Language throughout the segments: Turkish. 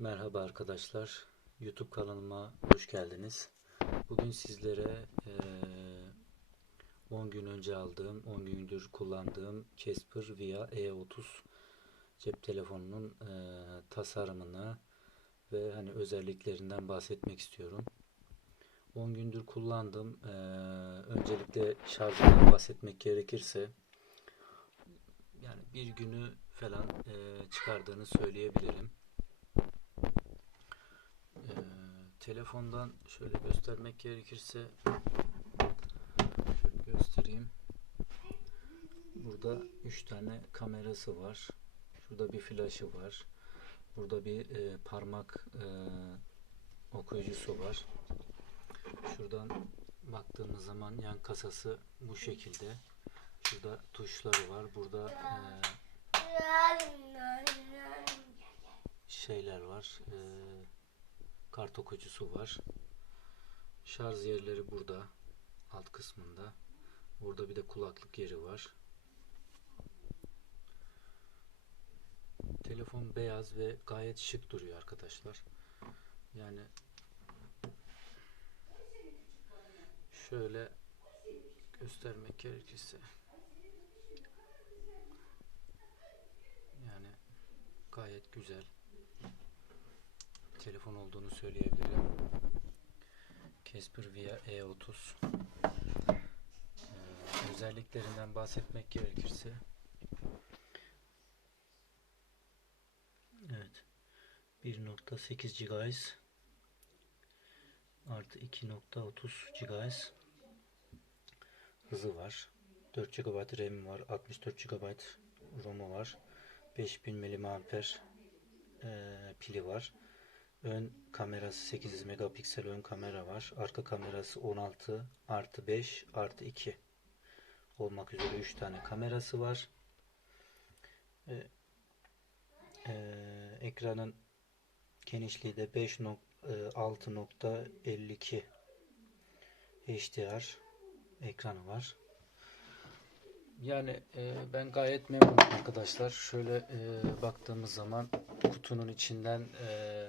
Merhaba arkadaşlar. YouTube kanalıma hoş geldiniz. Bugün sizlere eee, 10 gün önce aldığım, 10 gündür kullandığım Casper Via E30 cep telefonunun tasarımını ve hani özelliklerinden bahsetmek istiyorum. 10 gündür kullandım. Öncelikle şarjından bahsetmek gerekirse yani bir günü falan çıkardığını söyleyebilirim. Ee, telefondan şöyle göstermek gerekirse şöyle göstereyim. Burada 3 tane kamerası var. Şurada bir flaşı var. Burada bir e, parmak e, okuyucusu var. Şuradan baktığımız zaman yan kasası bu şekilde. Şurada tuşları var. Burada e, şeyler var. E, kart okuyucusu var. Şarj yerleri burada. Alt kısmında. Burada bir de kulaklık yeri var. Telefon beyaz ve gayet şık duruyor arkadaşlar. Yani şöyle göstermek gerekirse yani gayet güzel telefon olduğunu söyleyebilirim. Casper Via E30 Ee, özelliklerinden bahsetmek gerekirse Evet 1.8 GHz artı 2.30 GHz hızı var. 4 GB RAM var. 64 GB ROM'u var. 5000 mAh e, pili var. Ön kamerası 8 megapiksel ön kamera var. Arka kamerası 16 artı 5 artı 2 olmak üzere 3 tane kamerası var. E, e, ekranın genişliği de 5.6.52 HDR ekranı var. Yani e, ben gayet memnunum arkadaşlar. Şöyle e, baktığımız zaman kutunun içinden e,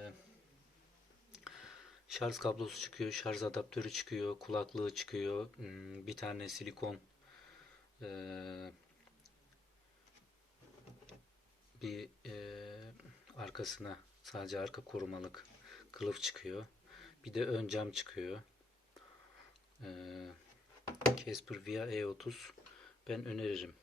şarj kablosu çıkıyor, şarj adaptörü çıkıyor, kulaklığı çıkıyor, hmm, bir tane silikon bir arkasına sadece arka korumalık kılıf çıkıyor. Bir de ön cam çıkıyor. Casper Via E30 ben öneririm.